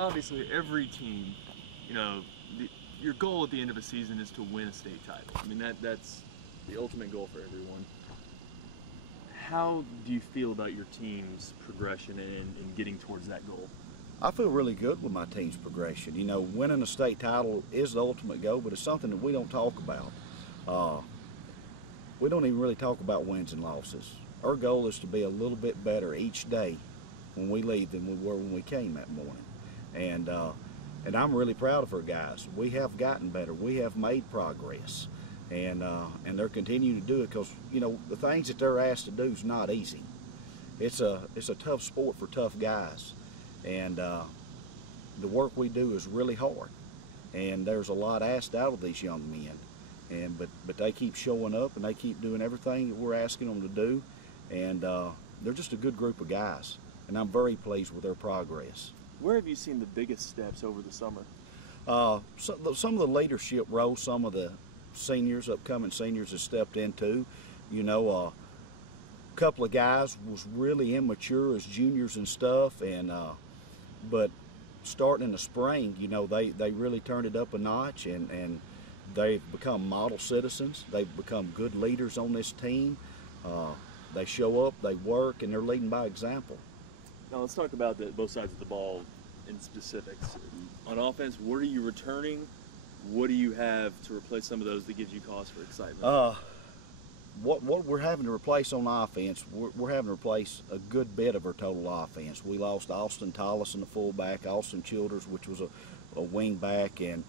obviously every team, you know, your goal at the end of a season is to win a state title. I mean, that's the ultimate goal for everyone. How do you feel about your team's progression in getting towards that goal? I feel really good with my team's progression. You know, winning a state title is the ultimate goal, but it's something that we don't talk about. We don't even really talk about wins and losses. Our goal is to be a little bit better each day when we leave than we were when we came that morning. And I'm really proud of our guys. We have gotten better. We have made progress. And they're continuing to do it because, you know, the things that they're asked to do is not easy. It's a tough sport for tough guys. And the work we do is really hard. And there's a lot asked out of these young men. But they keep showing up and they keep doing everything that we're asking them to do. And they're just a good group of guys. And I'm very pleased with their progress. Where have you seen the biggest steps over the summer? Some of the leadership roles, some of the upcoming seniors have stepped into. You know, a couple of guys was really immature as juniors and stuff, but starting in the spring, you know, they really turned it up a notch, and they've become model citizens. They've become good leaders on this team. They show up, they work, and they're leading by example. Now let's talk about both sides of the ball in specifics. On offense, what are you returning? What do you have to replace some of those that gives you cause for excitement? What we're having to replace on offense, we're having to replace a good bit of our total offense. We lost Austin Tollis in the fullback, Heath Childers, which was a wing back, and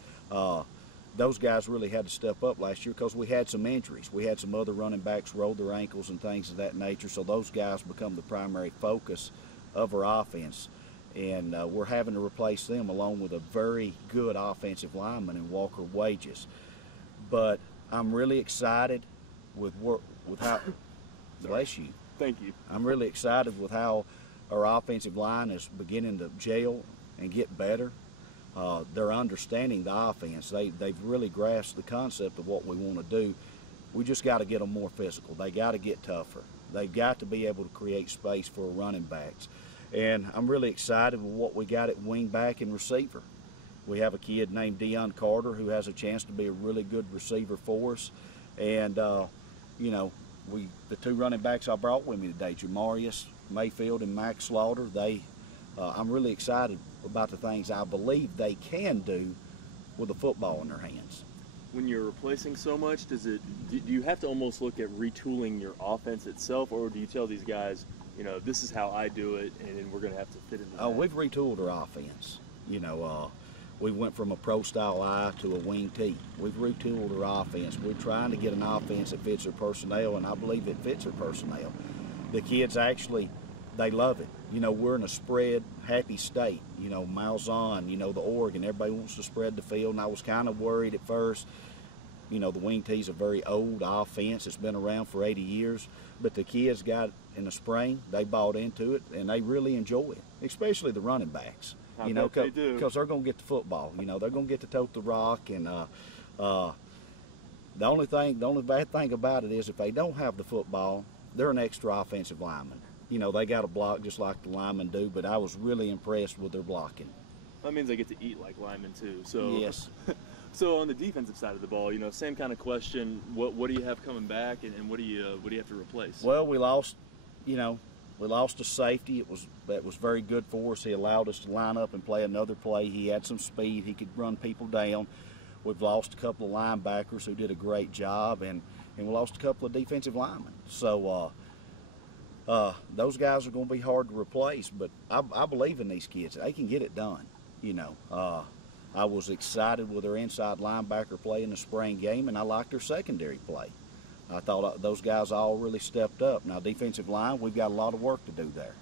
those guys really had to step up last year because we had some injuries. We had some other running backs roll their ankles and things of that nature, so those guys become the primary focus of our offense. And we're having to replace them along with a very good offensive lineman in Walker Wages. But I'm really excited with how bless you. Thank you. I'm really excited with how our offensive line is beginning to gel and get better. They're understanding the offense. They've really grasped the concept of what we want to do. We just got to get them more physical. They got to get tougher. They've got to be able to create space for running backs. And I'm really excited with what we got at wing back and receiver. We have a kid named Deion Carter who has a chance to be a really good receiver for us. And, you know, the two running backs I brought with me today, Jamarius Mayfield and Max Slaughter, I'm really excited about the things I believe they can do with a football in their hands. When you're replacing so much, do you have to almost look at retooling your offense itself, or do you tell these guys, you know, this is how I do it, and then we're going to have to fit into that? We've retooled our offense. You know, we went from a pro-style I to a wing T. We've retooled our offense. We're trying to get an offense that fits their personnel, and I believe it fits their personnel. The kids actually, they love it. You know, we're in a spread happy state. You know, Malzahn, you know, the Oregon, everybody wants to spread the field, and I was kind of worried at first. You know, the wing T's a very old offense. It's been around for 80 years. But the kids got it in the spring. They bought into it, and they really enjoy it, especially the running backs. You know, because they're going to get the football. You know, they're going to get to tote the rock. And the only bad thing about it is if they don't have the football, they're an extra offensive lineman. You know, they got to block just like the linemen do, but I was really impressed with their blocking. That means they get to eat like linemen too. So yes. So on the defensive side of the ball, you know, same kind of question. What do you have coming back, and what do you have to replace? Well, we lost a safety. That was very good for us. He allowed us to line up and play another play. He had some speed. He could run people down. We've lost a couple of linebackers who did a great job, and we lost a couple of defensive linemen. So those guys are going to be hard to replace, but I believe in these kids. They can get it done. You know, I was excited with their inside linebacker play in the spring game, and I liked their secondary play. I thought those guys all really stepped up. Now, defensive line, we've got a lot of work to do there.